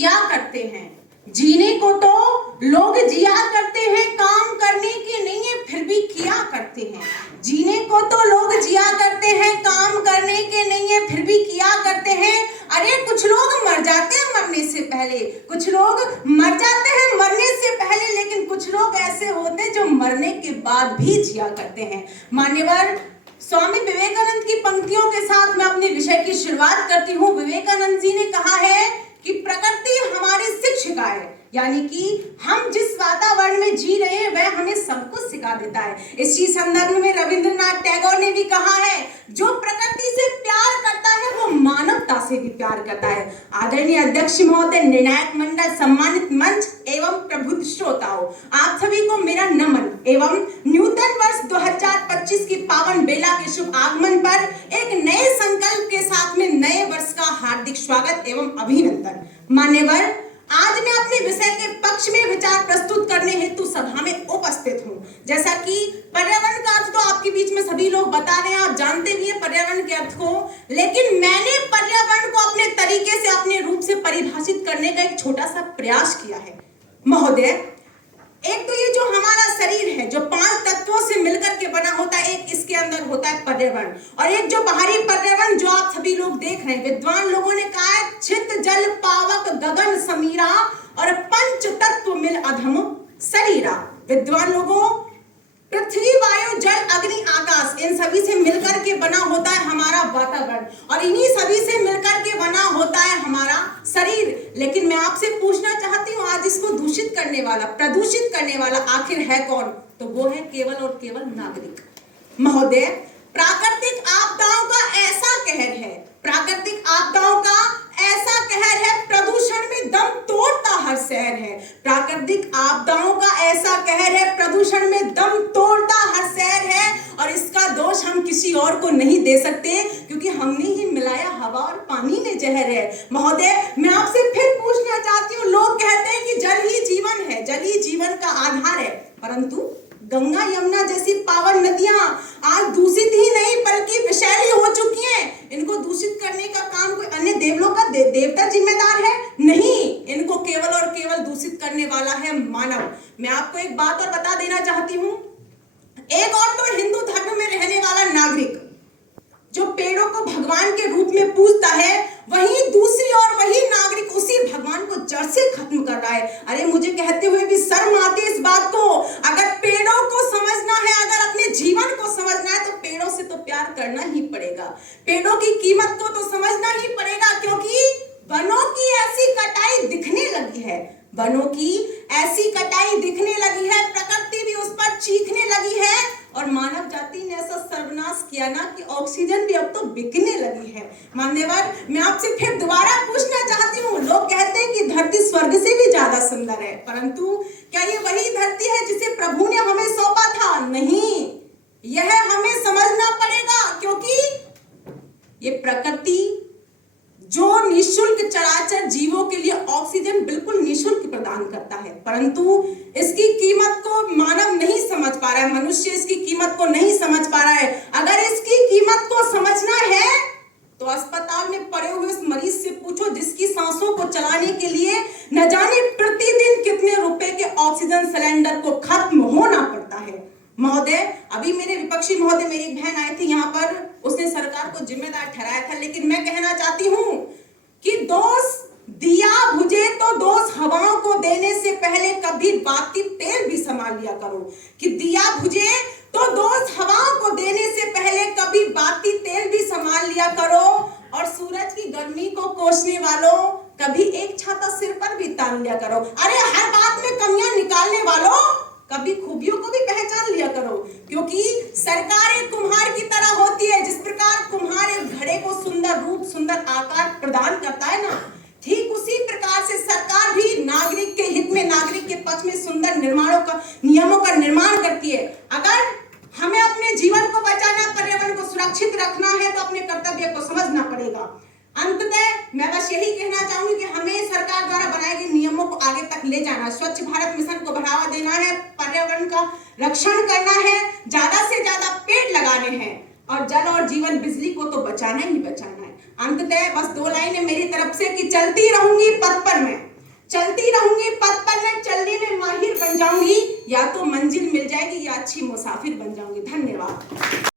जिया करते हैं। जीने को तो लोग जिया करते हैं, काम करने की नहीं है फिर भी किया करते हैं। जीने को तो लोग जिया करते हैं, काम करने के नहीं है फिर भी किया करते हैं। अरे कुछ लोग मर जाते हैं मरने से पहले, कुछ लोग मर जाते हैं मरने से पहले, लेकिन कुछ लोग ऐसे होते हैं जो मरने के बाद भी जिया करते हैं। मान्यवर स्वामी विवेकानंद की पंक्तियों के साथ मैं अपने विषय की शुरुआत करती हूँ। विवेकानंद जी ने कहा है कि प्रकृति हमारी शिक्षिका है, यानी कि हम जिस वातावरण में जी रहे हैं वह हमें सब कुछ सिखा देता है। इसी संदर्भ में रविंद्रनाथ टैगोर ने भी कहा है, जो प्रकृति से प्यार करता है वो मानवता से भी प्यार करता है। आदरणीय अध्यक्ष महोदय, निर्णायक मंडल, सम्मानित मंच एवं प्रबुद्ध श्रोताओं, आप सभी को मेरा नमन एवं नूतन वर्ष 2025 की पावन बेला के शुभ आगमन पर एक नए संकल्प के साथ में नए वर्ष का हार्दिक स्वागत एवं अभिनंदन। मान्यवर, आज मैं अपने विषय के पक्ष में विचार प्रस्तुत करने हेतु सभा में उपस्थित हूँ। जैसा कि पर्यावरण का अर्थ तो आपके बीच में सभी लोग बता रहे हैं, आप जानते भी हैं पर्यावरण के अर्थ को, लेकिन मैंने पर्यावरण को अपने तरीके से, अपने रूप से परिभाषित करने का एक छोटा सा प्रयास किया है। महोदय, एक तो ये जो हमारा शरीर है जो 5 तत्वों से मिलकर के बना होता है, एक इसके अंदर होता है पर्यावरण, और एक जो बाहरी पर्यावरण जो आप सभी लोग देख रहे हैं, विद्वान लोगों ने कहा है छित जल पावक गगन समीरा और पंच तत्व मिल अधम शरीरा। विद्वान लोगों, पृथ्वी वायु जल अग्नि आकाश, इन सभी से मिलकर के बना होता है हमारा वातावरण, और इन्हीं सभी से मिलकर के बना होता है हमारा शरीर। लेकिन मैं आपसे पूछना चाहती हूँ, आज इसको दूषित करने वाला, प्रदूषित करने वाला आखिर है कौन? तो वो है केवल और केवल नागरिक। महोदय, प्राकृतिक आपदाओं का ऐसा कहर है, प्राकृतिक आपदाओं का ऐसा कहर है, प्रदूषण में दम तोड़ता हर शहर है। प्राकृतिक आपदाओं का ऐसा कहर है, प्रदूषण में दम तोड़ता हर शहर है, और इसका दोष हम किसी और को नहीं दे सकते, क्योंकि हमने ही मिलाया हवा और पानी में जहर है। महोदय, मैं आपसे फिर पूछना चाहती हूँ, लोग कहते हैं कि जल ही जीवन है, जल ही जीवन का आधार है, परंतु गंगा यमुना जैसी पावन नदियां आज दूषित ही नहीं बल्कि विषैली हो चुकी हैं। इनको दूषित करने का काम कोई अन्य देवलों का देवता जिम्मेदार है? नहीं, इनको केवल और केवल दूषित करने वाला है मानव। मैं आपको एक बात और बता देना चाहती हूँ, एक और तो हिंदू धर्म में रहने वाला नागरिक जो पेड़ों को भगवान के रूप में पूजता है, वहीं दूसरी ओर वही नागरिक उसी भगवान को जड़ से खत्म कर रहा है। अरे मुझे कहते हुए भी शर्म आती है इस बात को। अगर पेड़ों को समझना है, अगर अपने जीवन को समझना है, तो पेड़ों से तो प्यार करना ही पड़ेगा, पेड़ों की कीमत को तो समझना ही पड़ेगा, क्योंकि वनों की ऐसी कटाई दिखने लगी है, वनों की ऐसी कटाई दिखने लगी है, प्रकृति भी उस पर चीखने लगी है, और मानव जाति ने ऐसा सर्वनाश किया ना कि ऑक्सीजन भी अब तो बिकने लगी है। मान्यवर, मैं आपसे फिर दोबारा पूछना चाहती हूँ, लोग कहते हैं कि धरती स्वर्ग से भी ज्यादा सुंदर है, परंतु क्या ये वही धरती है जिसे प्रभु ने हमें सौंपा था? नहीं, यह हमें समझना पड़ेगा, क्योंकि ये प्रकृति जो निःशुल्क चराचर जीवों के लिए ऑक्सीजन बिल्कुल निःशुल्क प्रदान करता है, परंतु इसकी कीमत को मानव नहीं समझ पा रहा है, मनुष्य इसकी कीमत को नहीं समझ पा रहा है। अगर इसकी कीमत को समझना है तो अस्पताल में पड़े हुए उस मरीज से पूछो जिसकी सांसों को चलाने के लिए न जाने प्रतिदिन कितने रुपए के ऑक्सीजन सिलेंडर को खत्म होना पड़ता है। महोदय, अभी मेरे विपक्षी महोदय, मेरी बहन आई थी यहाँ पर, उसने सरकार को जिम्मेदार ठहराया था, लेकिन मैं कहना चाहती हूँ कि दोष दिया बुझे तो दोष हवाओं को देने से पहले कभी बाती तेल भी संभाल लिया करो, कि दिया बुझे तो दोष हवाओं को देने से पहले कभी बाती तेल भी संभाल लिया करो, और सूरज की गर्मी को कोसने वालों कभी एक छाता सिर पर भी तान लिया करो। अरे हर बात में कमियां निकालने वालों कभी खूबियों को भी पहचान लिया करो, क्योंकि सरकार एक कुम्हार की तरह होती है। जिस प्रकार कुम्हार एक घड़े को सुंदर रूप, सुंदर आकार प्रदान करता है ना, ठीक उसी प्रकार से सरकार भी नागरिक के हित में, नागरिक के पक्ष में सुंदर नियमों का निर्माण करती है। अगर हमें अपने जीवन को बचाना, पर्यावरण को सुरक्षित रखना है, तो अपने कर्तव्य को समझना पड़ेगा। अंततः मैं बस यही कहना चाहूंगी कि हमें सरकार द्वारा बनाए गए नियमों को आगे तक ले जाना, स्वच्छ भारत मिशन को बढ़ावा देना है, पर्यावरण का रक्षण करना है, ज्यादा से ज्यादा पेड़ लगाने हैं, और जल और जीवन बिजली को तो बचाना ही बचाना है। अंततः बस 2 लाइनें मेरी तरफ से कि चलती रहूंगी पथ पर मैं, चलती रहूंगी पथ पर, मैं चलने में माहिर बन जाऊंगी, या तो मंजिल मिल जाएगी या अच्छी मुसाफिर बन जाऊंगी। धन्यवाद।